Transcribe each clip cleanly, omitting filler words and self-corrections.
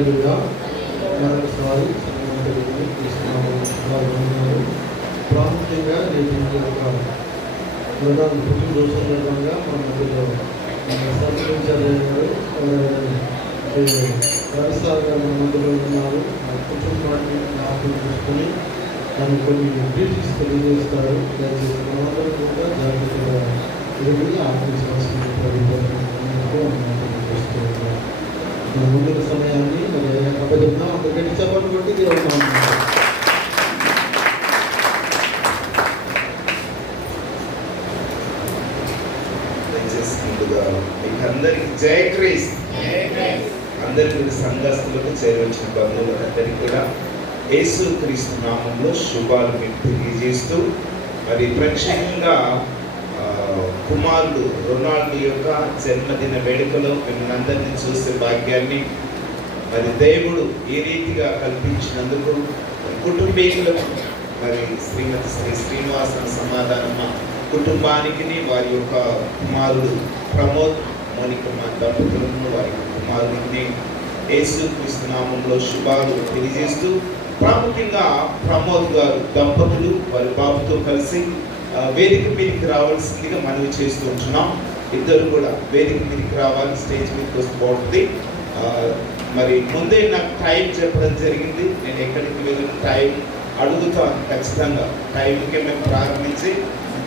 హల్లెలూయా. మరొకసారి ప్రాముఖ్యంగా నేటి యొక్క ప్రధాన పుట్టినరోజు సందర్భంగా మన మధ్యలో వ్యవసాయ మన మధ్యలో ఉన్నారు. ఆ కుటుంబాన్ని జ్ఞాపకం చేసుకుని తను కొన్ని డ్యూటీస్ తెలియజేస్తారు. దయచేసి మనందరూ కూడా జాగ్రత్తగా ఎదుగుని ఆత్మవిశ్వాసం మన ముందున్న సమయాన్ని మరి అప్పచెప్తున్నాం. అందరికీ చెప్పండి కొట్టి దేవుడు మీకు అందరికి జయ క్రీస్తు. అందరికీ సంఘస్థులకు చేరవచ్చిన బంధువులందరికీ కూడా యేసు క్రీస్తు నామంలో శుభాలు మీకు తెలియజేస్తూ, మరి ప్రత్యేకంగా కుమారుడు రొనాల్డో యొక్క జన్మదిన వేడుకలో మిమ్మల్ని అందరినీ చూసే భాగ్యాన్ని మరి దేవుడు ఈ రీతిగా కల్పించినందుకు కుటుంబీకులకు మరి శ్రీమతి శ్రీ శ్రీనివాసన సమాధానమ్మ కుటుంబానికి వారి యొక్క కుమారుడు ప్రమోద్ మోనికమ్మ దంపతులను వారి కుమారుడిని యేసు క్రీస్తు నామంలో శుభాలు తెలియజేస్తూ, ప్రాముఖ్యంగా ప్రమోద్ గారు దంపతులు వారి బాబుతో కలిసి వేదిక మీదకి రావాల్సిందిగా మనవి చేస్తూ ఉంటున్నాం. ఇద్దరు కూడా వేదిక మీదకి రావాలి, స్టేజ్ మీదకి వస్తూ బాగుంటుంది. మరి ముందే నాకు టైం చెప్పడం జరిగింది. నేను ఎక్కడికి వెళ్ళిన టైం అడుగుతాను ఖచ్చితంగా. టైంకి మేము ప్రారంభించి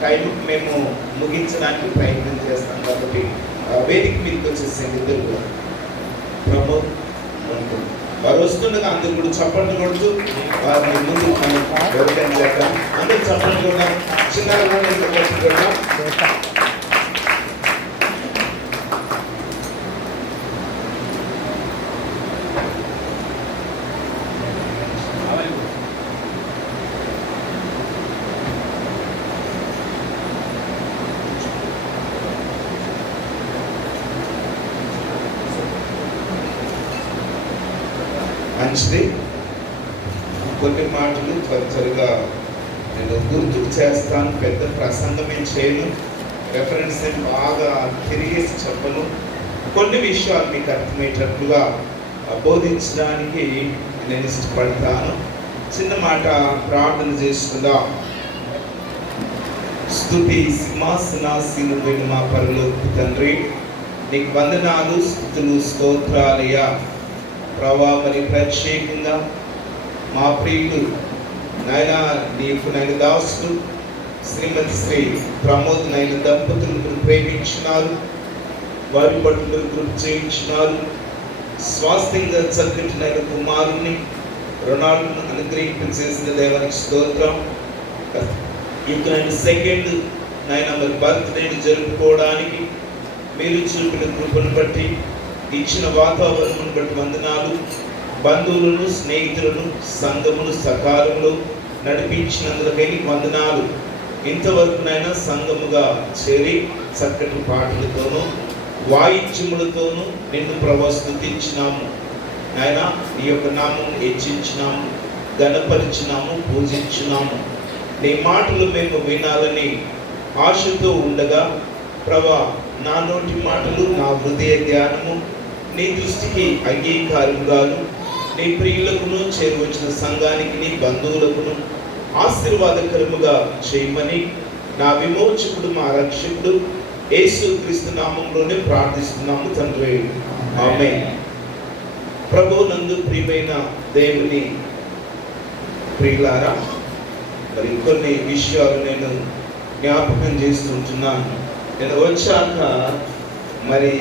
టైంకి మేము ముగించడానికి ప్రయత్నం చేస్తాం. కాబట్టి వేదిక మీదకి వచ్చేసింది ఇద్దరు కూడా. ప్రమోద్ అనుకుంటున్నాం వారు వస్తుండగా అందరు కూడా చప్పట్లు కొడుతూ వారిని ముందు మనం వెల్కమ్ చేద్దాం. అందరూ చప్పట్లు కొడదాం, చిన్నగా కొడదాం. మంచిది. కొన్ని మాటలు త్వరగా నేను గుర్తుకు చేస్తాను. పెద్ద ప్రసంగం ఏం చేయను, రెఫరెన్స్ బాగా తిరిగేసి చెప్పను. కొన్ని విషయాలు మీకు అర్థమయ్యేటట్లుగా బోధించడానికి నేను ఇష్టపడతాను. చిన్న మాట ప్రార్థన చేసుకుందాం. స్తుతి సింహాసనాసీనుడైన మా పరలోక తండ్రి, నీకు వందనాలు, స్తుతులు, స్తోత్రాలయ్యా ప్రభా. మరి ప్రత్యేకంగా మా ప్రియులు నాయన నీకు నాయన దాసుడు శ్రీమతి శ్రీ ప్రమోద్ నాయన దంపతులను ప్రేమించినారు, వారి పట్ల కృప చేయించినారు. స్వాస్థ్యంగా చక్కటి నాయన కుమారుని రొనాల్డోను అనుగ్రహింపచేసిన దేవానికి స్తోత్రం. ఇంకా సెకండ్ నాయన మరి బర్త్డేని జరుపుకోవడానికి మీరు చూపిన కృపను బట్టి, ఇచ్చిన వాతావరణం బట్టి వందనాలు. బంధువులను, స్నేహితులను, సంఘమును సకాలంలో నడిపించినందుకై వందనాలు. ఇంతవరకునైనా సంఘముగా చేరి చక్కటి పాటలతోనూ వాయిద్యములతోనూ నిన్ను ప్రభు స్తుతించినాము నాయన. నీ యొక్క నామం హెచ్చించినాము, ఘనపరిచినాము, పూజించినాము. నీ మాటలు మేము వినాలని ఆశతో ఉండగా ప్రభా, నా నోటి మాటలు, నా హృదయ ధ్యానము నీ దృష్టికి అంగీకారముగాను, నీ ప్రియులకును చేరువచ్చిన సంఘానికి నీ బంధువులకును ఆశీర్వాదకరముగా చేయమని నా విమోచకుడు మా రక్షకుడు యేసు క్రీస్తు నామంలోనే ప్రార్థిస్తున్నాము తండ్రి, ఆమేన్. ప్రభువునందు ప్రియమైన దేవుని ప్రియులారా, మరి కొన్ని విషయాలు నేను జ్ఞాపకం చేస్తుంటున్నాను. నేను వచ్చాక మరి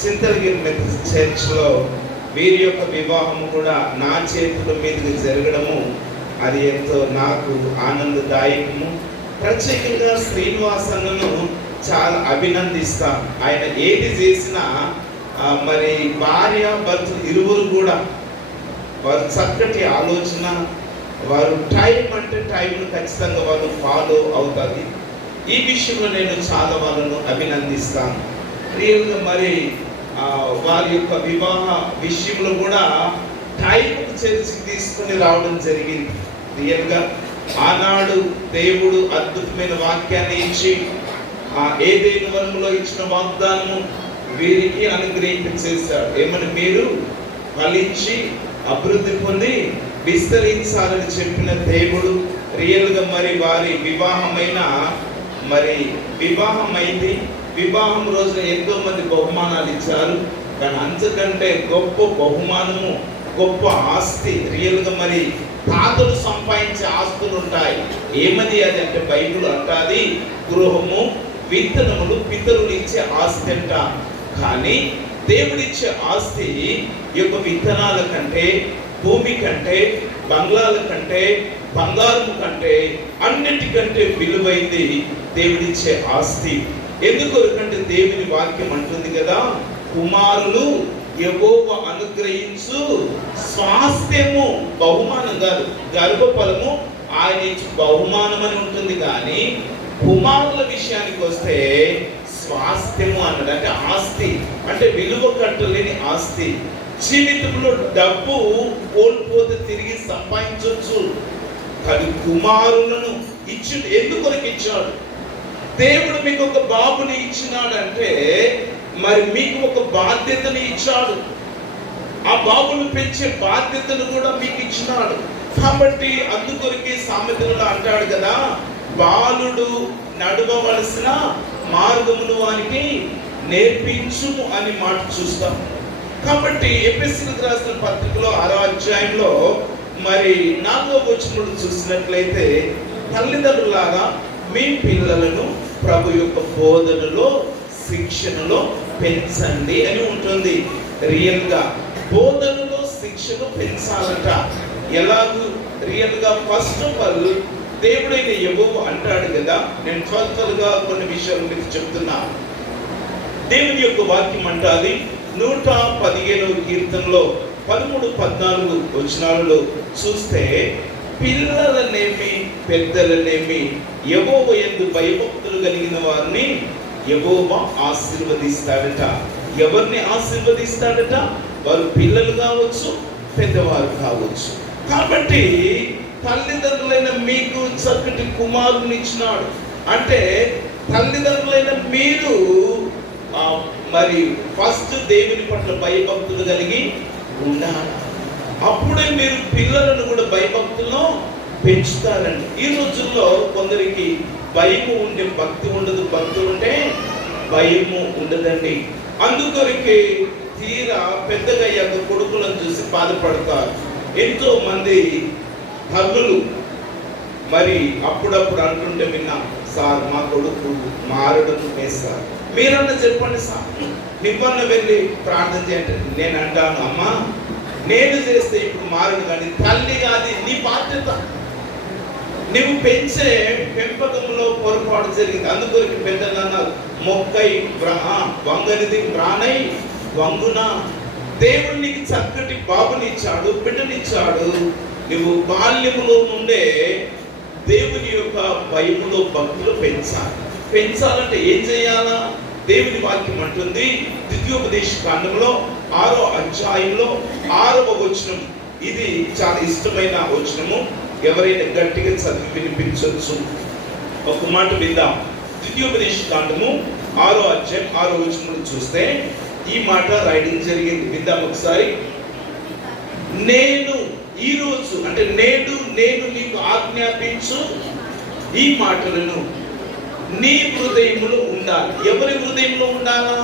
చింతలగిరి మెథడిస్ట్ చర్చ్లో వీరి యొక్క వివాహము కూడా నా చేతుల మీదకి జరగడము అది ఎంతో నాకు ఆనందదాయకము. ప్రత్యేకంగా శ్రీనివాసన్నను చాలా అభినందిస్తాను. ఆయన ఏది చేసినా మరి భార్య భర్తలు ఇరువురు కూడా వారు చక్కటి ఆలోచన, వారు టైం అంటే టైంను ఖచ్చితంగా వాళ్ళు ఫాలో అవుతుంది. ఈ విషయంలో నేను చాలా వాళ్ళను అభినందిస్తాను. రియల్గా మరి వారి యొక్క వివాహ విషయంలో కూడా టైంకి చర్చికి తీసుకుని రావడం జరిగింది. రియల్గా ఆనాడు దేవుడు అద్భుతమైన వాక్యాన్ని ఇచ్చి ఏదైనా వనములో ఇచ్చిన వాగ్దానము వీరికి అనుగ్రహించేశాడు. ఏమని? మీరు ఫలించి అభివృద్ధి పొంది విస్తరించాలని చెప్పిన దేవుడు రియల్గా మరి వారి వివాహమైంది. వివాహం రోజున ఎంతో మంది బహుమానాలు ఇచ్చారు. కానీ అంతకంటే గొప్ప బహుమానము, గొప్ప ఆస్తి రియల్గా మరి తాతలు సంపాదించే ఆస్తులు ఉంటాయి. ఏమది అది అంటే బైబిల్ అంటాది గృహము, విత్తనములు పితరులు ఇచ్చే ఆస్తి అంట. కానీ దేవుడిచ్చే ఆస్తి యొక్క విత్తనాల కంటే, భూమి కంటే, బంగ్లాల కంటే, బంగారము కంటే అన్నిటికంటే విలువైంది దేవుడిచ్చే ఆస్తి. ఎందుకంటే దేవుని వాక్యం అంటుంది కదా, కుమారులు యెహోవా అనుగ్రహించు స్వాస్థ్యము, బహుమానం కాదు, గర్భఫలము ఆయన ఇచ్చి బహుమానం అని ఉంటుంది. కానీ కుమారుల విషయానికి వస్తే స్వాస్థ్యము అన్నాడు. అంటే ఆస్తి, అంటే విలువ కట్టలేని ఆస్తి. జీవితంలో డబ్బు కోల్పోతే తిరిగి సంపాదించవచ్చు, కానీ కుమారులను ఇచ్చి ఎందుకొరకు ఇచ్చాడు? దేవుడు మీకు ఒక బాబుని ఇచ్చినాడంటే మరి మీకు ఒక బాధ్యతని ఇచ్చాడు. ఆ బాబును పెంచే బాధ్యతను కూడా మీకు ఇచ్చినాడు. కాబట్టి అందుకొరకే సామెతలలో అంటాడు కదా, బాలుడు నడవవలసిన మార్గమును వానికి నేర్పించుము అని మాట చూస్తాం. కాబట్టి ఎఫెసీయులకు రాసిన పత్రికలో 6వ అధ్యాయంలో మరి 4వ వచనంలో చూసినట్లయితే, తల్లిదండ్రులారా మీ పిల్లలను ప్రభు యొక్క బోధనలో, శిక్షణలో పెంచండి అని ఉంటుంది. రియల్గా బోధనలో, శిక్షను పెంచాలట. ఎలాగూ రియల్గా ఫస్ట్ ఆఫ్ ఆల్ దేవుడైన యెహోవా అంటాడు కదా, నేను త్వరగా కొన్ని విషయాలు మీకు చెప్తున్నా. దేవుని యొక్క వాక్యం అంటాది 115వ కీర్తనలో 13-14 వచనాలలో చూస్తే, పిల్లలనేమి పెద్దలనేమి యెహోవా యందు భయభక్తులు కలిగిన వారిని యెహోవా ఆశీర్వదిస్తాడట. ఎవరిని ఆశీర్వదిస్తాడట? వారు పిల్లలు కావచ్చు, పెద్దవారు కావచ్చు. కాబట్టి తల్లిదండ్రులైన మీకు చక్కటి కుమారుని ఇచ్చినాడు. అంటే తల్లిదండ్రులైన మీరు మరి ఫస్ట్ దేవుని పట్ల భయభక్తులు కలిగి ఉండాలి. అప్పుడే మీరు పిల్లలను కూడా భయభక్తులను పెంచుతారండి. ఈ రోజుల్లో కొందరికి భయము ఉండే భక్తి ఉండదు, భక్తి ఉంటే భయము ఉండదండి. అందుకొరికి తీరా పెద్దగా అయ్యాక కొడుకులను చూసి బాధపడతారు. ఎంతో మంది తల్లులు మరి అప్పుడప్పుడు అంటుంటే విన్నా, సార్ మా కొడుకు మారడం సార్, మీరన్నా చెప్పండి సార్, నివ్వన్న వెళ్ళి ప్రార్థన చేయండి. నేను అంటాను, అమ్మా నేను చేస్తే ఇప్పుడు మారడు, కానీ తల్లిగా అది నీ బాధ్యత. నువ్వు పెంచే పెంపకంలో పొరపాటు జరిగింది. అందుకొరికి పెద్దలు అన్నారు, మొక్కై వంగనిది ప్రాణై వంగున. దేవుడు నీకు చక్కటి బాబుని ఇచ్చాడు, బిడ్డనిచ్చాడు. నువ్వు బాల్యములో నుండే దేవుని యొక్క భయములో భక్తులు పెంచాలంటే ఏం చేయాలా? దేవుని వాక్యం అంటుంది ద్వితీయోపదేశ కాండంలో 6వ అధ్యాయంలో 6వ వచనం. ఇది చాలా ఇష్టమైన వచనము. ఎవరైనా గట్టిగా చదివి వినిపించవచ్చు. ఒక మాట విందాం. ద్వితీయోపదేశ కాండము 6వ అధ్యాయం 6వ వచనం చూస్తే ఈ మాట రాయడం జరిగింది. విందాం ఒకసారి. నేను ఈ రోజు అంటే నేను నీకు ఆజ్ఞాపించు ఈ మాటలను నీ హృదయములో ఉండాలి. ఎవరి హృదయంలో ఉండాలా?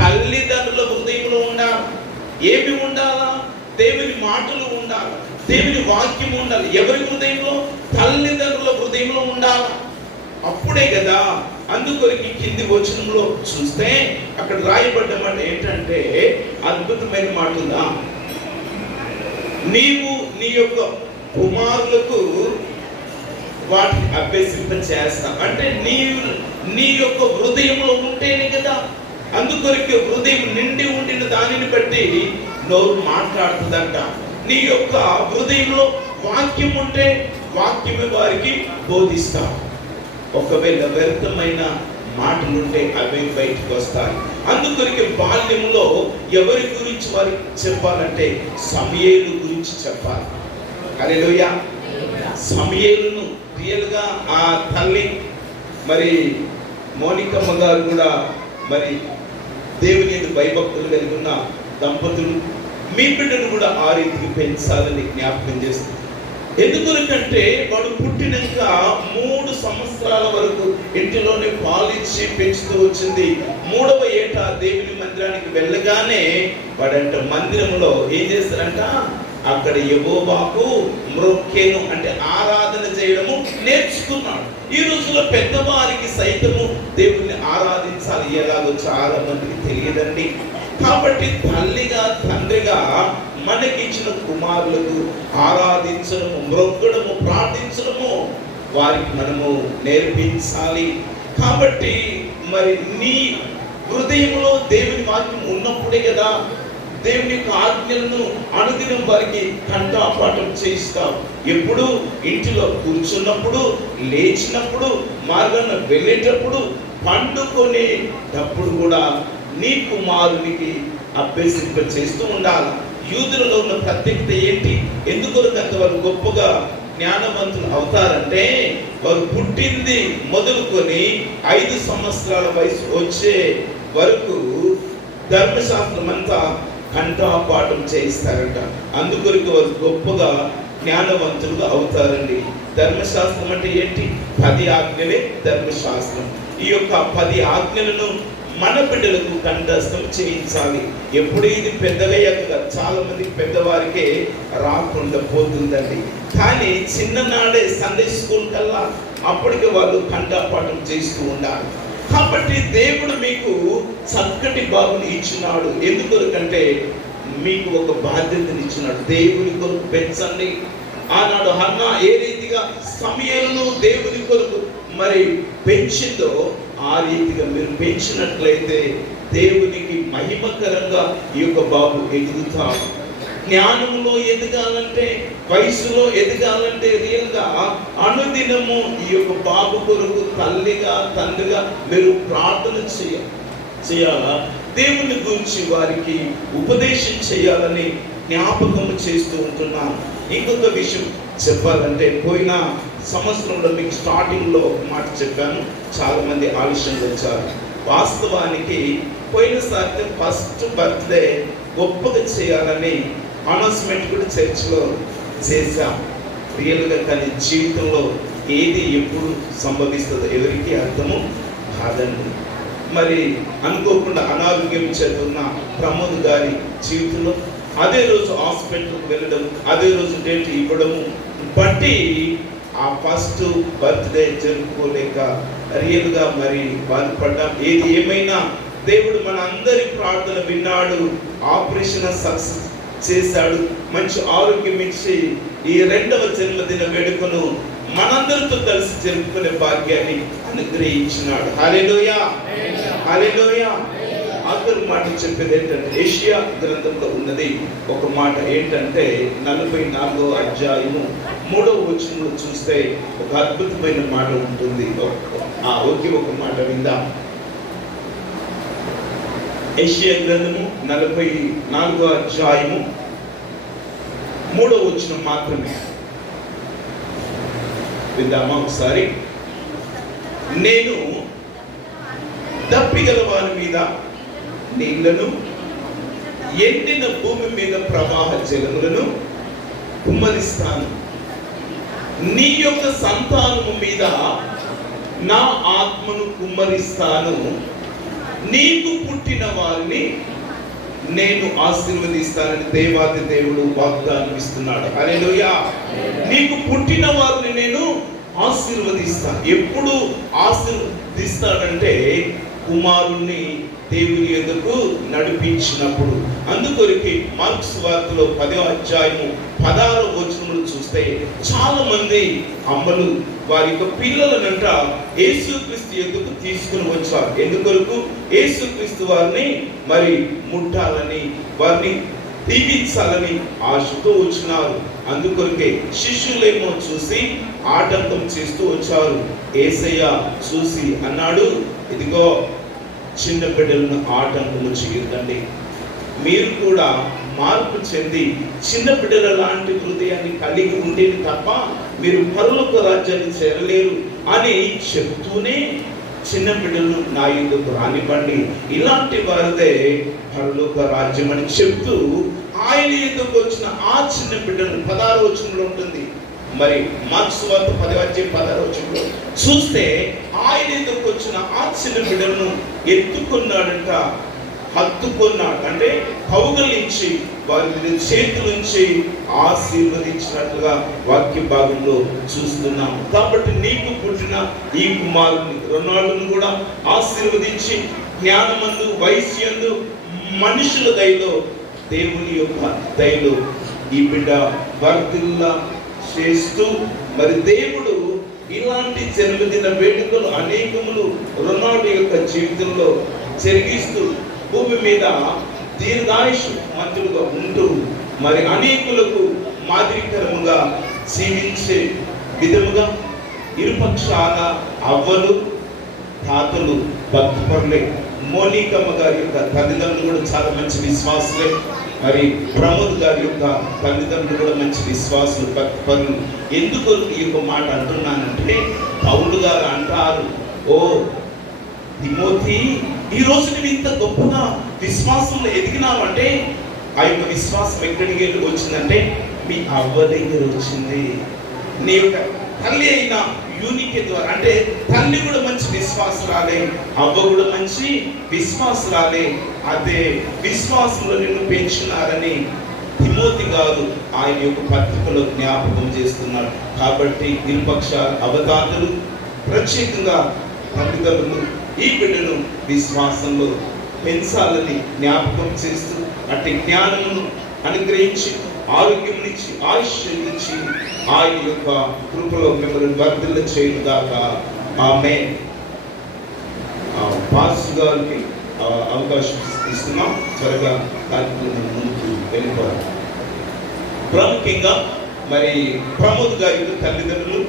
తల్లిదండ్రుల హృదయంలో ఉండాలి. ఏమి ఉండాలా? దేవుని మాటలు ఉండాలి, దేవుని వాక్యం ఉండాలి. ఎవరి హృదయంలో? తల్లిదండ్రుల హృదయంలో ఉండాలి. అప్పుడే కదా. అందుకొరికి కింది వచనంలో చూస్తే అక్కడ రాయబడ్డ మాట ఏంటంటే అద్భుతమైన మాట ఉందా, నీవు నీ యొక్క కుమారులకు వాటిని అభ్యసింప చేస్తాం. అంటే నీ యొక్క హృదయంలో ఉంటేనే కదా. అందుకొరికి హృదయం నిండి ఉండిన దానిని బట్టి నోరు మాట్లాడుతుందంట. నీ యొక్క హృదయంలో వాక్యం ఉంటే వాక్యమే వారికి బోధిస్తాం. ఒకవేళ వ్యర్థమైన మాటలుంటే అవి బయటకు వస్తాయి. అందుకొరికి బాల్యంలో ఎవరి గురించి వారికి చెప్పాలంటే సమూయేలు గురించి చెప్పాలి. హల్లెలూయా. సమూయేలును రియల్గా ఆ తల్లి మరి మోనికమ్మ గారు కూడా మరి దేవుని యందు భయభక్తులు కలిగి ఉన్న దంపతులు. మీ బిడ్డను కూడా ఆ రీతికి పెంచాలని జ్ఞాపకం చేస్తుంది. ఎందుకంటే వాడు పుట్టినాక 3 సంవత్సరాల వరకు ఇంటిలోనే పాలిచ్చి పెంచుతూ వచ్చింది. 3వ ఏట దేవుని మందిరానికి వెళ్ళగానే వాడంట మందిరంలో ఏం చేస్తారంట, అక్కడ యెహోవాకు మ్రొక్కెను, అంటే ఆరాధన చేయడము నేర్చుకున్నాడు. ఈ రోజుల్లో పెద్దవారికి సైతము దేవుణ్ణి ఆరాధించాలి ఎలాగో చాలా మందికి తెలియదండి. కాబట్టి తల్లిగా తండ్రిగా మనకిచ్చిన కుమారులకు ఆరాధించడము, మ్రొక్కడము, ప్రార్థించడము వారికి మనము నేర్పించాలి. కాబట్టి మరి నీ హృదయంలో దేవుని వాక్యం ఉన్నప్పుడే కదా దేవుని యొక్క ఆజ్ఞలను అనుదినం వారికి కంఠపాఠం చేయిస్తావు. ఎప్పుడు ఇంటిలో కూర్చున్నప్పుడు, లేచినప్పుడు, మార్గాన వెళ్ళేటప్పుడు, పండుకొనేటప్పుడు కూడా నీ కుమారునికి అభ్యసింప చేస్తూ ఉండాలి. యూదులలో ఉన్న ప్రత్యేకత ఏంటి? ఎందుకొరకంత వారు గొప్పగా జ్ఞానవంతులు అవుతారంటే వారు పుట్టింది మొదలుకొని 5 సంవత్సరాల వయసు వచ్చే వరకు ధర్మశాస్త్రం అంతా కంఠపాఠం చేయిస్తారంట. అందుకొరకు వారు గొప్పగా జ్ఞానవంతులుగా అవుతారండి. ధర్మశాస్త్రం అంటే ఏంటి? 10 ఆజ్ఞలే ధర్మశాస్త్రం. ఈ యొక్క 10 ఆజ్ఞలను మన బిడ్డలకు కంఠస్థం చేయించాలి. ఎప్పుడు ఇది పెద్దగయ్యాక చాలా మందికి పెద్దవారికే రాకుండా పోతుందండి. కానీ చిన్ననాడే సండే స్కూల్ కల్లా అప్పటికి వాళ్ళు కంఠపాఠం చేస్తూ ఉండాలి. కాబట్టి దేవుడు మీకు చక్కటి బాబుని ఇచ్చినాడు. ఎందుకంటే మీకు ఒక బాధ్యతను ఇచ్చినాడు. దేవుని కొరకు పెంచండి. ఆనాడు హన్నా ఏ రీతిగా సమూయేలును దేవుని కొరకు మరి పెంచిందో ఆ రీతిగా మీరు పెంచినట్లయితే దేవునికి మహిమకరంగా ఈ యొక్క బాబు ఎదుగుతాడు. జ్ఞానంలో ఎదగాలంటే, వయసులో ఎదగాలంటే రియల్గా అనుదినము ఈ యొక్క బాబు కొరకు తల్లిగా తండ్రిగా మీరు ప్రార్థన చేయాలా, దేవుని గురించి వారికి ఉపదేశం చేయాలని జ్ఞాపకం చేస్తూ ఉంటున్నాను. ఇంకొక విషయం చెప్పాలంటే, పోయిన సంవత్సరంలో మీకు స్టార్టింగ్లో మాట చెప్పాను, చాలా మంది ఆలస్యంగా వచ్చారు. వాస్తవానికి పోయినసారి ఫస్ట్ బర్త్డే గొప్పగా చేయాలని అనౌన్స్మెంట్ కూడా చర్చ్లో చేశాం రియల్గా. కానీ జీవితంలో ఏది ఎప్పుడు సంభవిస్తుందో ఎవరికి అర్థము కాదండి. మరి అనుకోకుండా అనారోగ్యం చెందుతున్న ప్రమోద్ గారి జీవితంలో అదే రోజు హాస్పిటల్కి వెళ్ళడం, అదే రోజు డేట్ ఇవ్వడము బట్టి ఆ ఫస్ట్ బర్త్డే జరుపుకోలేక రియల్గా మరి బాధపడ్డాం. ఏది ఏమైనా దేవుడు మన అందరి ప్రార్థన విన్నాడు, ఆపరేషన్ సక్సెస్ చేశాడు, మంచి ఆరోగ్యం ఇచ్చి ఈ 2వ జన్మదిన వేడుకను మనందరితో కలిసి జరుపుకునే భాగ్యాన్ని అనుగ్రహించినాడు. హల్లెలూయా, హల్లెలూయా. ఆఖరి మాట చెప్పేది ఏంటంటే, యెషయా గ్రంథంలో ఉన్నది ఒక మాట ఏంటంటే 44వ అధ్యాయము 3వ వచనంలో చూస్తే ఒక అద్భుతమైన మాట ఉంటుంది. ఒకే ఒక మాట విందాం. యెషయా గ్రంథము 44వ అధ్యాయము 3వ వచనం మాత్రమే విందామా ఒకసారి. నేను దప్పిగల వారి మీద నీళ్లను, ఎండిన భూమి మీద ప్రవాహ జలములను కుమ్మరిస్తాను. నీ యొక్క సంతానము మీద నా ఆత్మను కుమ్మరిస్తాను. నీకు పుట్టిన వారిని నేను ఆశీర్వదిస్తానని దేవాది దేవుడు వాగ్దానం ఇస్తున్నాడు. హల్లెలూయా. నీకు పుట్టిన వారిని నేను ఆశీర్వదిస్తాను. ఎప్పుడు ఆశీర్వదిస్తాడంటే కుమారుణ్ణి దేవుని ఎదుకు నడిపించినప్పుడు. అందుకొరికి మార్క్స్ వార్తలో 10వ అధ్యాయము 16వ వచనములు చూస్తే చాలా మంది అమ్మలు వారి యొక్క పిల్లలనంట యేసుక్రీస్తు ఎదుకు తీసుకుని వచ్చారు. ఎందుకొరకు? యేసుక్రీస్తు వారిని మరి ముట్టాలని, వారిని దీవించాలని ఆశతో వచ్చినారు. అందుకొరకే శిష్యులేమో చూసి ఆటంకం చేస్తూ వచ్చారు. యేసయ్య చూసి అన్నాడు, ఇదిగో చిన్న బిడ్డలను ఆటంకము చేయొద్దండి, మీరు కూడా మార్పు చెంది చిన్న బిడ్డల లాంటి హృదయాన్ని కలిగి ఉండేది తప్ప మీరు పరలోక రాజ్యాన్ని చేరలేరు అని చెప్తూనే చిన్న బిడ్డలను నా యుద్ధకు రానివ్వండి, ఇలాంటి వారిదే పరలోక రాజ్యం అని చెప్తూ ఆయన ఎందుకు వచ్చిన ఆ చిన్న బిడ్డను 16 వచనంలో ఉంటుంది. మరి మార్క్స్ వార్త 10:16 వచనంలో చూస్తే ఆయన ఎందుకు వచ్చిన ఆ చిన్న బిడ్డను ఎత్తుకున్నాడంట, హత్తుకున్నాడు అంటే కౌగలించి వారి మీద చేతులుంచి ఆశీర్వదించినట్లుగా వాక్య భాగంలో చూస్తున్నాం. కాబట్టి నీకు పుట్టిన ఈ కుమారుని రొనాల్డోను కూడా ఆశీర్వదించి జ్ఞానమందు, వయస్యందు, మనుషుల దయలో, దేవుని యొక్క దయలో ఈ బిడ్డ వర్ధిల్లా చేస్తూ, మరి దేవుడు ఇలాంటి జన్మదిన వేడుకలు అనేకములు రొనాల్డో యొక్క జీవితంలో జరిగిస్తూ భూమి మీద దీర్ఘాయుష్ మంత్రులుగా ఉంటూ మరి అనేకులకు మాదిరికరముగా జీవించే విధముగా ఇరుపక్షాల అవ్వలు, తాతలు భక్తిపరులే. మోనికమ్మ గారి యొక్క తల్లిదండ్రులు కూడా చాలా మంచి విశ్వాసులే. మరి ప్రమోద్ గారి యొక్క తల్లిదండ్రులు కూడా మంచి విశ్వాసులు, భక్తిపరులు. ఎందుకు ఈ యొక్క మాట అంటున్నానంటే, పౌలు గారు అంటారు, ఓ తిమోతి, ఈ రోజు నువ్వు ఇంత గొప్పగా విశ్వాసంలో ఎదిగినావంటే ఆ యొక్క విశ్వాసం ఎక్కడికి వచ్చిందంటే మీ అవ్వ దగ్గర వచ్చింది. నీ యొక్క తల్లి అయిన యూనికే ద్వారా, అంటే తల్లి కూడా మంచి విశ్వాసురాలే, అవ్వ కూడా మంచి విశ్వాసురాలే. అదే విశ్వాసంలో నిన్ను పెంచున్నారని తిమోతి గారు ఆయన యొక్క పత్రికలో జ్ఞాపకం చేస్తున్నాడు. కాబట్టి ఇరుపక్షాలు అవతాతలు, ప్రత్యేకంగా తల్లిదండ్రులు ఈ బిడ్డను విశ్వాసంలో పెంచాలని జ్ఞాపకం చేస్తూ అట్టి జ్ఞానమును అనుగ్రహించి, ఆరోగ్యమునిచ్చి, ఆయుష్నిచ్చి ఆయన యొక్క కృపలో మిమ్మల్ని వర్ధిల్ల చేయుగాక. ఆమేన్. పాస్టర్ గారికి అవకాశం ఇస్తున్నాం. త్వరగా కార్యక్రమం ముందుకు వెళ్ళిపోవాలి. ప్రాముఖ్యంగా మరి ప్రమోద్ గారి యొక్క తల్లిదండ్రులు,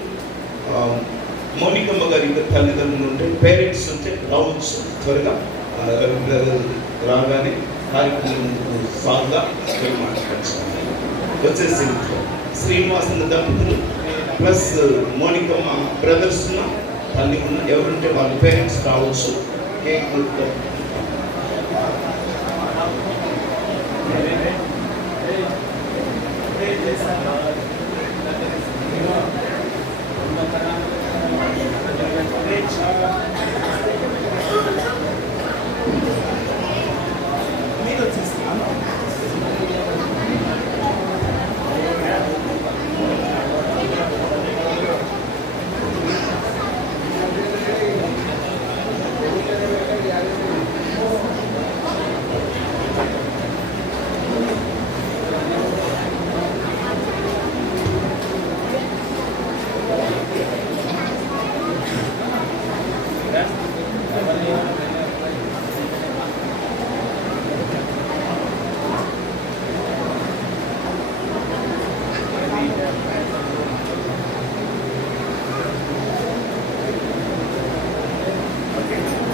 మౌనికమ్మ గారి యొక్క తల్లిదండ్రులు ఉంటే, పేరెంట్స్ ఉంటే రావచ్చు. త్వరగా రాగానే కార్యక్రమం సాగుగా మాట్లాడుకోవాలి. వచ్చేసి శ్రీనివాసన్ దంపతులు ప్లస్ మౌనికమ్మ బ్రదర్స్ ఉన్న, తల్లి ఉన్న, ఎవరుంటే వాళ్ళ పేరెంట్స్ రావచ్చు. కేక్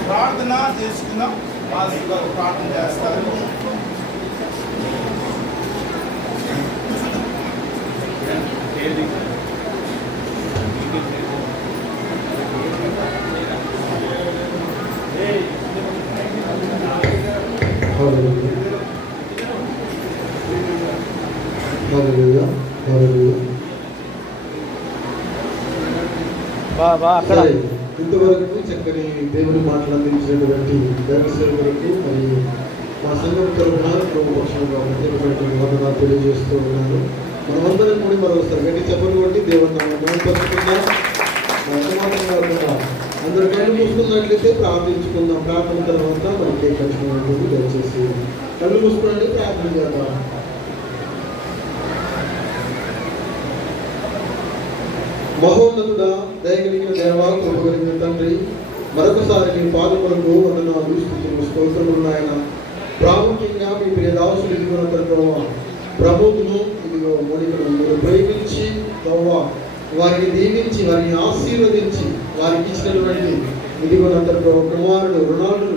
ప్రార్థన చేసుకుందాం. పాస్టర్ గారు ప్రార్థన చేస్తారు. ఇంతవరకు చక్కని దేవుని మాటలు అందించినటువంటి దైవసేవకులకు మరి మా సంఘం తరఫున పక్షంగా ప్రత్యేకమైనటువంటి వందనాలు తెలియజేస్తూ ఉన్నాను. మనమందరం కూడా మరోసారి గట్టి చెప్పలు కొట్టి దేవుని మహిమపరుచుకుందాం. అందరూ కళ్ళు మూసుకున్నట్లయితే ప్రార్థించుకుందాం. ప్రార్థన తర్వాత మనకి కష్టమైనటువంటి దయచేసి కళ్ళు మూసుకున్నట్లయితే ప్రార్థన చేద్దాం. మహోన్నతుడా, దయగలిగిన దేవా, కృపగలిగిన తండ్రి, మరొకసారి నీ పాదములకు వందనాలు, స్తుతులు, స్తోత్రములు నాయన. ప్రాముఖ్యంగా మీ ప్రియ దాసులు ఇదిగో ప్రభువును ఇదిగో మౌనికను మీరు ప్రేమించి వారిని దీవించి, వారిని ఆశీర్వదించి, వారికి ఇచ్చినటువంటి ఇదిగోనంతలో కుమారుడు రొనాల్డో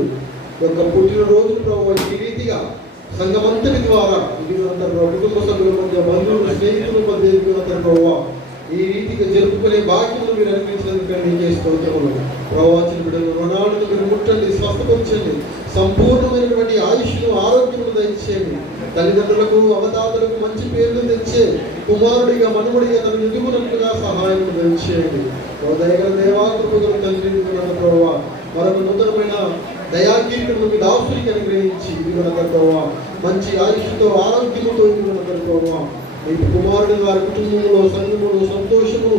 యొక్క పుట్టినరోజు ప్రభు ఈ రీతిగా సంఘమంతటి ద్వారా ఇదిగోనంతలో కుటుంబ సభ్యుల మధ్య, బంధువులు, స్నేహితుల మధ్య ఇదిగోనంతలో ఈ రీతిగా జరుపుకునే భాగ్యములు మీరు అనిపించినందుకు నీకే స్తోత్రములు. ప్రవాచన బిడ్డలు రొనాల్డోను మీరు ముట్టండి, స్వస్థపరచండి, సంపూర్ణమైనటువంటి ఆయుష్ను ఆరోగ్యమును దయచేయండి. తల్లిదండ్రులకు అవతాతలకు మంచి పేర్లు తెచ్చే కుమారుడిగా మనుమడిగా తను ఎదుగునట్లుగా సహాయం దయచేయండి. దయగల దేవాకృపగల తండ్రి ప్రభావ మరొక నూతనమైన దయాకీర్తులను మీ దాసునికి అనుగ్రహించి ప్రభావ మంచి ఆయుష్తో ఆరోగ్యముతో ప్రభావ మీ కుమారుడు వారి కుటుంబంలో సంఘములో సంతోషము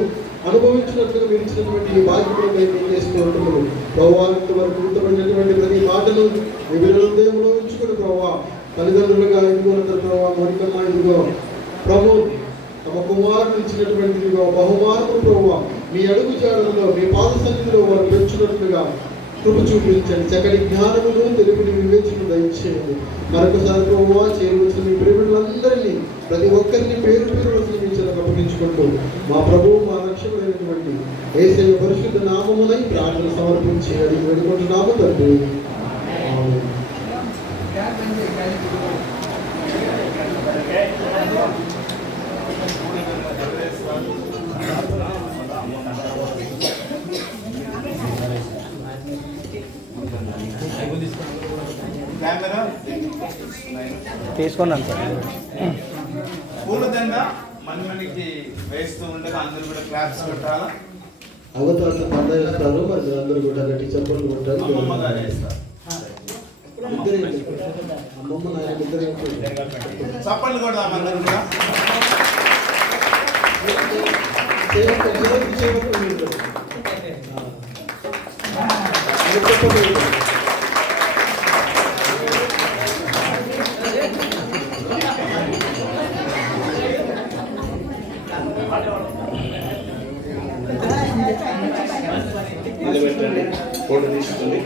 అనుభవించినట్లుగా మీరు ఇచ్చినటువంటి బాధ్యతలు మేము చేసుకుంటున్నాము. ప్రభావిత వారికి గుర్తుపడినటువంటి ప్రతి మాటలు మీ హృదయంలో ఉంచుకుని ప్రభావ తల్లిదండ్రులుగా ఇదిగోనంత ప్రభావ మరికన్నా ఇదిగో ప్రభు తమ కుమారుడు ఇచ్చినటువంటి బహుమానము ప్రభావ మీ అడుగు జాడలలో మీ పాద సన్నిధిలో వారు పెంచున్నట్లుగా కృప చూపించండి. చక్కటి జ్ఞానమును తెలుపుని వివేచన దయచేయండి. మరొకసారి ప్రభువా చేయవలసిన మీ ప్రేమికులందరినీ ప్రతి ఒక్కరిని పేరు పేరు వసలించాలని అప్పగించుకుంటూ మా ప్రభువు మా రక్షకుడైనటువంటి యేసయ్య పరిశుద్ధ నామమునై ప్రార్థన సమర్పించి అడిగి వేడుకుంటున్నాము తండ్రి. తీసుకున్నాను సార్. పూలదండ మనకి వేస్తూ ఉండగా అందరూ కూడా క్లాప్స్ కొట్టాలా. అవతాత పందాయిస్తారు, మరి అందరూ కూడా గట్టి చెప్పలు కొట్టాలి. అమ్మమ్మ గారు వేస్తారు. అమ్మమ్మ నాయన ఇద్దరు చప్పట్లు కొడదాం అందరూ కూడా. నిలబెట్టండి, ఫోటో తీసుకోండి.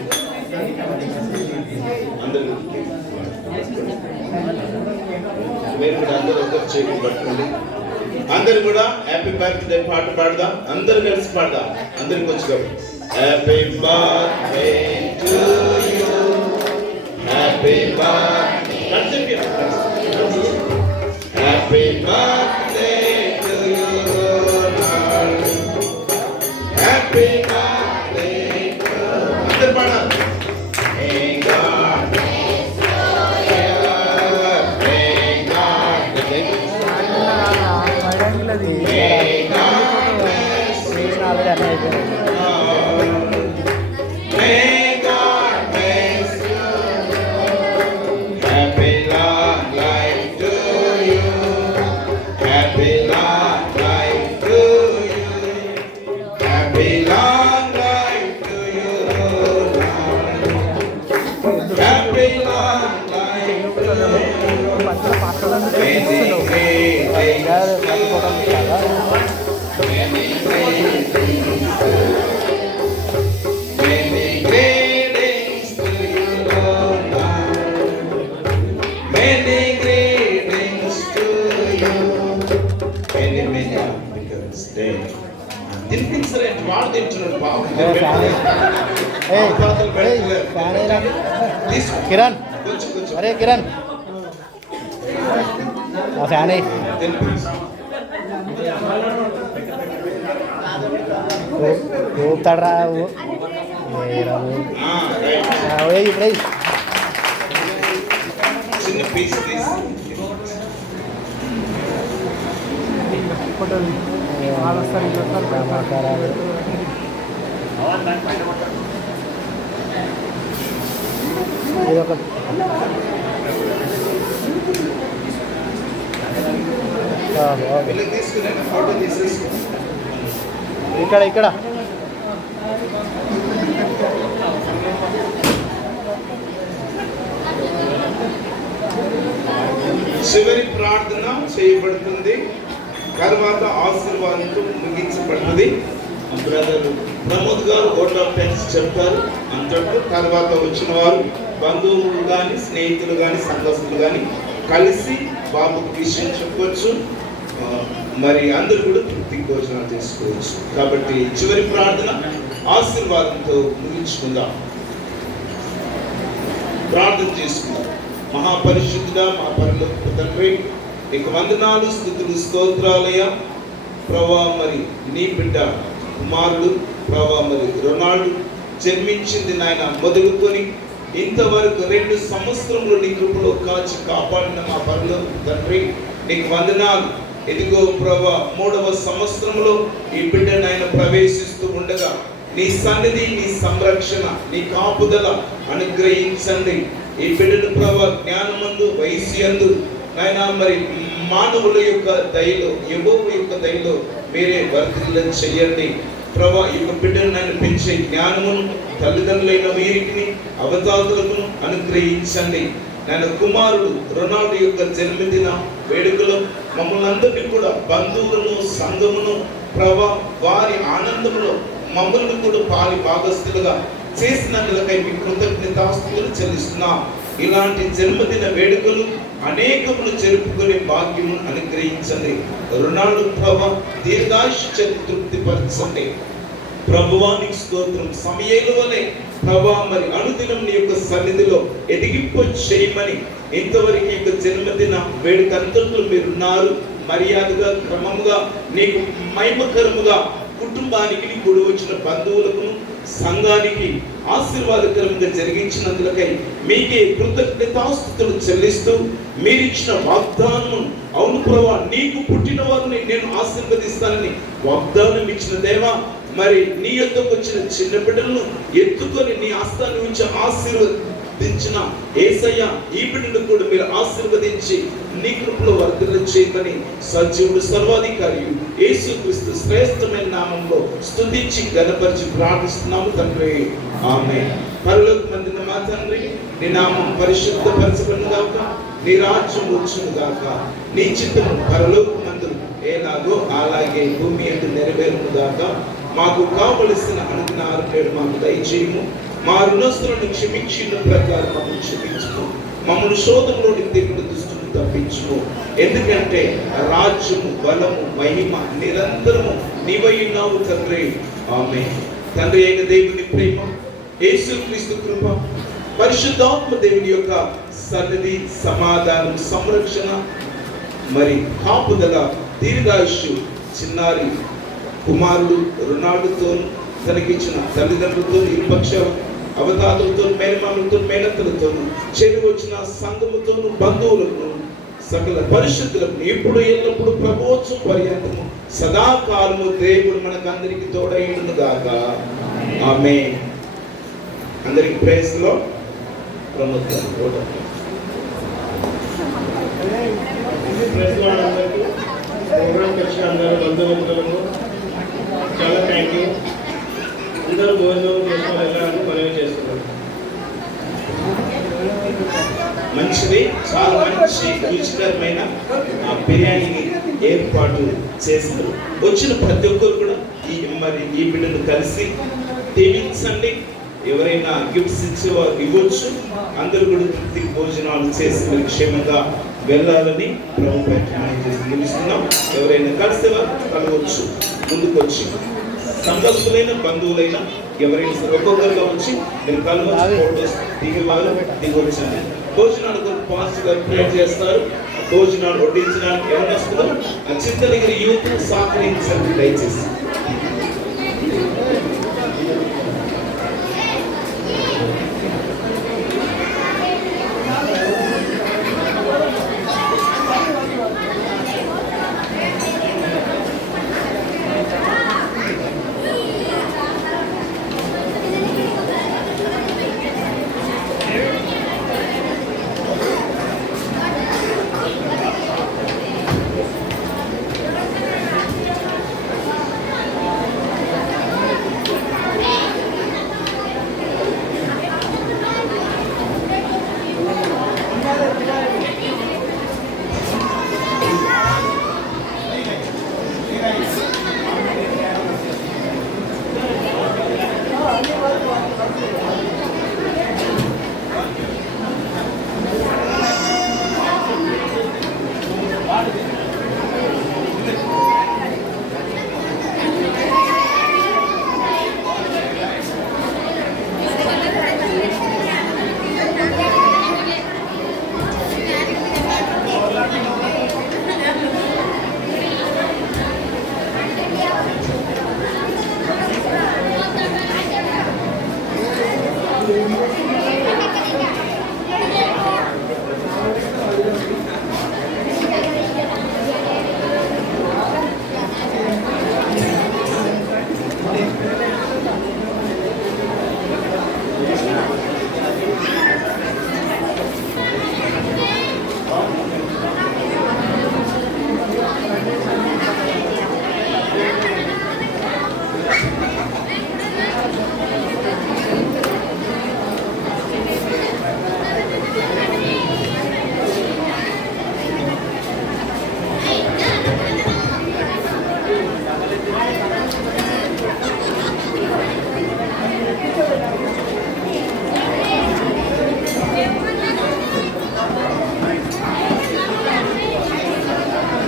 అందరూ మీరు కూడా అందరూ ఒకరు చేతులు పట్టుకోండి. అందరు కూడా హ్యాపీ బర్త్డే పాట పాడదాం. అందరు కలిసి పాడదాం. అందరికి వచ్చి happy birthday to you, happy birthday, happy birthday to you, happy birthday to, అందరు పాడాలి. కిరణ్, అరే కిరణ్ ఫ్యాన్ ఊపుతాడరా. ఇప్పుడు ఇది ఒక ఇక్కడ ఇక్కడ చివరి ప్రార్థన చేయబడుతుంది. తర్వాత ఆశీర్వాదంతో ముగించబడుతుంది. బ్రదర్ ప్రమోద్ గారు ఓట్ ఆఫ్ థ్యాంక్స్ చెప్తారు. అంతటితో తర్వాత వచ్చిన వారు బంధువులు కానీ స్నేహితులు కానీ సంఘస్థులు కానీ కలిసి బాబుకు విషయం చెప్పవచ్చు. మరి అందరూ కూడా తృప్తి భోజనాలు చేసుకోవచ్చు. కాబట్టి చివరి ప్రార్థన ఆశీర్వాదంతో ముగించుకుందాం. ప్రార్థన చేసుకుందాం. మహాపరిశుద్ధుడా, మా పరలోకపు తండ్రి, నీకు వందనాలు, స్తుతులు, స్తోత్రాలయ ప్రభా. మరి నీ బిడ్డ కుమారుడు ప్రభా మరి రొనాల్డ్ జన్మించింది నాయన మొదలుకొని ఇంతవరకు 2 సంవత్సరములు నీ కృపలో కాచి కాపాడిన మా పరలో తండ్రి నీకు వందనాలు. ఇదిగో ప్రభా 3వ సంవత్సరంలో ఈ బిడ్డను ఆయన ప్రవేశిస్తూ ఉండగా నీ సన్నిధి, నీ సంరక్షణ, నీ కాపుదల అనుగ్రహించండి. ఈ బిడ్డను ప్రభా జ్ఞానమందు, వయస్సు నాయన మరి మానవుల యొక్క దయలో, యెహోవా యొక్క దయలో మీరే వర్ధిల్లం చెయ్యండి ప్రభా. ఈ యొక్క బిడ్డను నాయన పెంచే జ్ఞానమును తల్లిదండ్రులైన వీరికి అవతారులకు అనుగ్రహించండి. నాయన కుమారుడు రొనాల్డో యొక్క జన్మదిన వేడుకలో మమ్మల్ని అందరినీ కూడా బంధువులను, సంఘమును ప్రభా వారి ఆనందంలో మమ్మల్ని కూడా పాలి భాగస్థులుగా చేసినందులకై మీ కృతజ్ఞతాస్తుతులు చెల్లిస్తున్నాం. ఇలాంటి జన్మదిన వేడుకలు అనేకములు జరుపుకునే భాగ్యము అనుగ్రహించండి. రొనాల్డో ప్రభా దీర్ఘాయుష్య తృప్తిపరచండి. ప్రభువానికి స్తోత్రం. సమయలు వలె ప్రభా మరి అనుదినం నీ యొక్క సన్నిధిలో ఎదిగింపు చేయమని ఇంతవరకు యొక్క జన్మదిన వేడుక అంతట్లో మీరున్నారు. మర్యాదగా, క్రమముగా, నీకు మహిమకరముగా కుటుంబానికి నీ కూడి వచ్చిన బంధువులకు, సంఘానికి ఆశీర్వాదకరంగా జరిగించినందులకై మీకే కృతజ్ఞతాస్తుతులు చెల్లిస్తూ మీరిచ్చిన వాగ్దానము, అవును ప్రభా నీకు పుట్టిన వారిని నేను ఆశీర్వదిస్తానని వాగ్దానం ఇచ్చిన దేవా, మరి నీ యొద్దకు వచ్చిన చిన్న బిడ్డలను ఎత్తుకొని నీ హస్తాన్ని ఉంచి ఆశీర్వదించిన యేసయ్య ఈ బిడ్డను కూడా మీరు ఆశీర్వదించి నీ కృపలో వర్ధన చేయమని సజీవుడు సర్వాధికారి యేసుక్రీస్తు శ్రేష్టమైన నామంలో స్తుతించి ఘనపరిచి ప్రార్థిస్తున్నాము తండ్రి. ఆమేన్. పరలోకమందున్న మా తండ్రి, నీ నామం పరిశుద్ధపరచబడును గాక, నీ రాజ్యం వచ్చును గాక, నీ చిత్తము పరలోకమందు ఎలాగో అలాగే భూమి యందు నెరవేరును గాక. మాకు కావలసిన అనుదిన ఆహారం మాకు దయచేయము. మా రుణస్తులను క్షమించిన ప్రకారం మమ్మల్ని క్షమించుము. మమ్మల్ని శోధనలోని దేవుని దుష్టుని తప్పించుము. ఎందుకంటే రాజ్యము, బలము, మహిమ నిరంతరము నీవై ఉన్నావు తండ్రి. ఆమేన్. తండ్రి అయిన దేవుని ప్రేమ, యేసుక్రీస్తు కృప, పరిశుద్ధాత్మ దేవుని యొక్క సన్నిధి, సమాధానం, సంరక్షణ మరి కాపుదల, దీర్ఘాయుష్యు చిన్నారి కుమారుడు రొనాల్డోతో, తనకిచ్చిన తల్లిదండ్రులతో, ఇరుపక్ష అవతారులతో, మేనమామలతో, మేనత్తలతో, చెడు వచ్చిన సంఘముతోను, బంధువులను, సకల పరిశుద్ధులను ఇప్పుడు ఎల్లప్పుడు ప్రభుత్వం పర్యంతము సదాకాలము దేవుడు మనకందరికి తోడైండును గాక. ఆమేన్. అందరికి ప్రైజ్ లో ప్రోగ్రామ్కి వచ్చిన అందరూ బంధుమిత్రులకు చాలా థ్యాంక్ యూ. అందరూ భోజనం చేసుకొని వెళ్ళాలని మనవి చేస్తున్నాం. మంచిది, చాలా మంచి రుచికరమైన బిర్యానీని ఏర్పాటు చేస్తారు. వచ్చిన ప్రతి ఒక్కరు కూడా ఈ బిడ్డను కలిసి దీవించండి. ఎవరైనా గిఫ్ట్స్ ఇచ్చేవారు ఇవ్వచ్చు. అందరూ కూడా తృప్తి భోజనాలు చేసి మరి క్షేమంగా వెళ్ళాలని ప్రభు ప్రయత్నం చేసి నిలుస్తున్నాం. ఎవరైనా కలిసేవారు కలవచ్చు. ముందుకు వచ్చి సంబంధులైన, బంధువులైన ఎవరైనా ఒక్కొక్కరుగా వచ్చి మీరు కలవచ్చు. ఫోటోస్ దిగేవారు దిగొచ్చండి. భోజనాలు పాస్టర్ గారు ప్రేర్ చేస్తారు. భోజనాలు వడ్డించడానికి ఎవరిస్తున్నారు ఆ చింతనగిరి యూత్ సహకరించండి దయచేసి.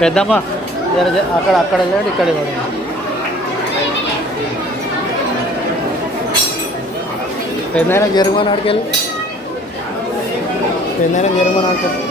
పెద్దమ్మ అక్కడ అక్కడ వెళ్ళండి, ఇక్కడ ఇవ్వండి. పెద్దైనా జరుగుమని ఆడికెళ్ళి, పెద్దైనా జరుగుమని ఆడుకెళ్ళి.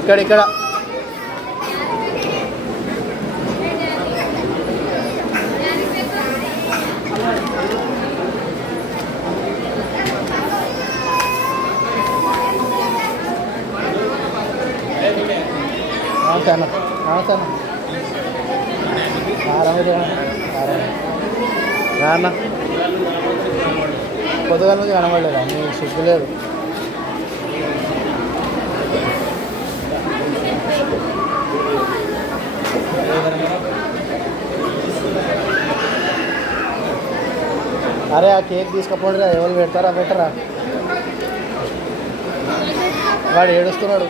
ఇక్కడ ఇక్కడ నమస్తే అన్న, నమస్తే అన్న. అన్న పొద్దుగా నుంచి కనబడలేదు, అన్నీ సిగ్గులేదు. అరే ఆ కేక్ తీసుకపోండి, ఎవరు పెడతారా పెట్టరా? వాడు ఏడుస్తున్నాడు.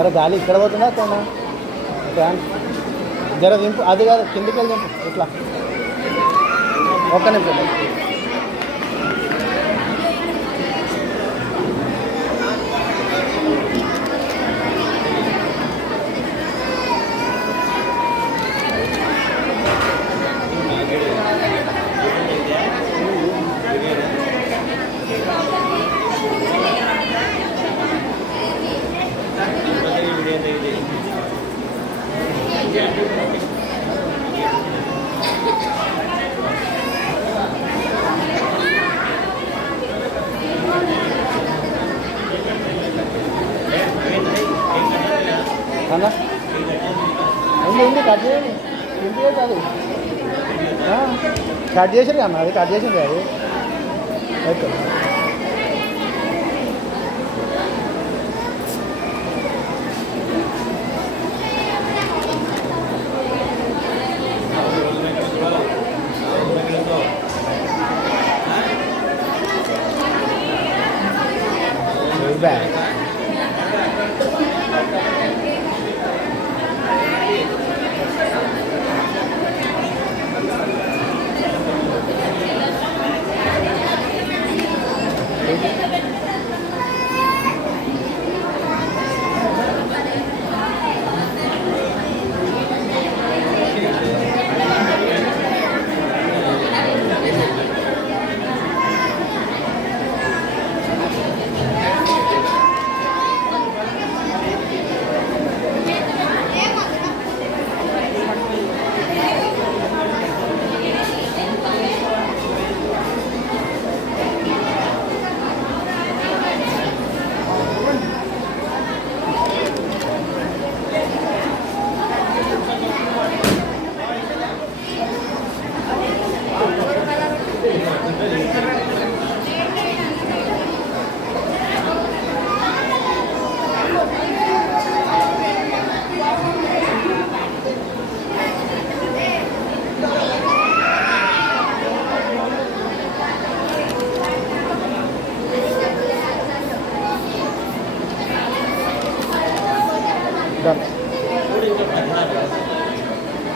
అరే గాలి ఇక్కడ పోతుందా కొన్నా ఫ్యాన్ జర దింపు, అది కాదు కిందికి వెళ్ళి దింపు. ఇట్లా ఒక్క నిమిషం. అన్న ఉంది కట్ చేయండి, ఇంటికే కాదు కట్ చేసారు అన్న, అది కట్ చేసింది అది. ఓకే బ్యాగ్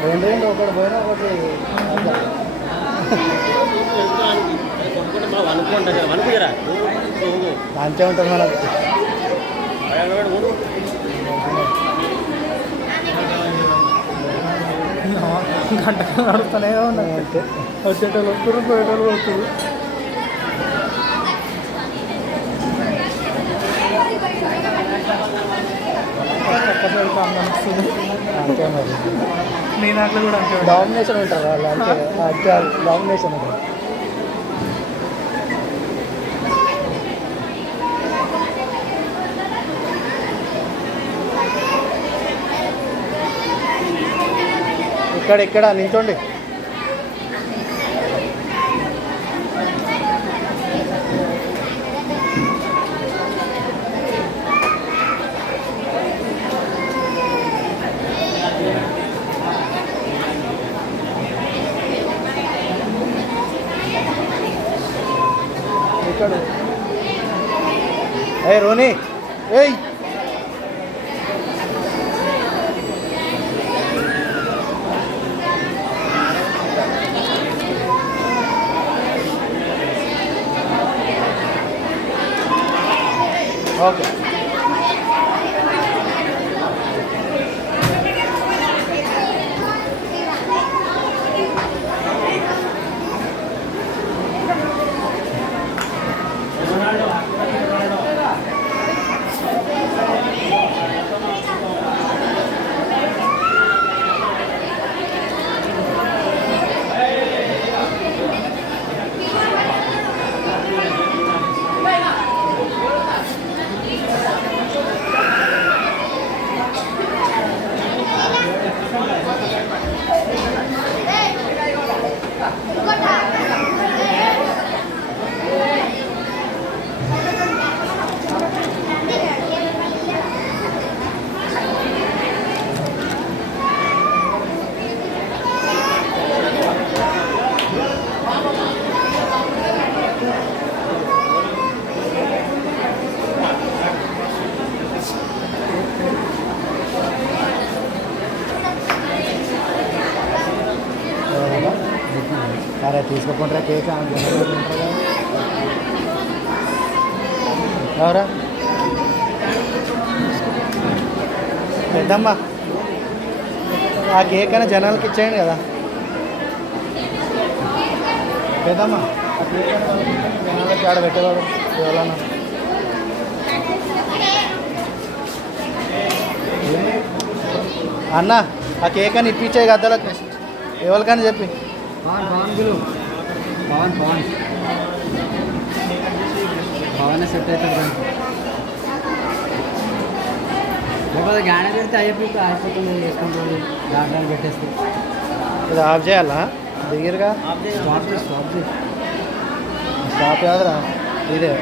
రెండు ఒకటి పోయినా ఒకటి మంచిగా ఉంటుంది మనకు. గంట నడుస్తూనే ఉన్నాయి అంటే వచ్చేటోళ్ళు వస్తారు పోయేటోళ్ళు వస్తారు. అంతే మరి నీ దాంట్లో కూడా అంతే డామినేషన్ ఉంటారు వాళ్ళు అంతే అంటే డామినేషన్ ఉంటుంది. ఇక్కడ నించోండి. ఇక్కడ ఏ రోని ఏయ్ ఓకే సరే తీసుకుంటారా కేక్ ఎవరా పెద్దమ్మ ఆ కేక్ అయినా జనాలకి ఇచ్చేయండి కదా పెద్దమ్మ. ఆ కేక్ అయినా జనాలకి ఆడ పెట్టేవాడు ఎవరన్నా అన్న ఆ కేక్ అని ఇప్పించే గద్దలకు ఎవరికని చెప్పి పవన్ సెట్ అవుతుంది లేకపోతే గాడి పెడితే అయిపోతుంది వేసుకుంటుంది దాంట్లో పెట్టేస్తే ఇది ఆఫ్ చేయాలా దిగిరుగా స్టాప్ చేసి స్టాప్ కాదురా ఇదే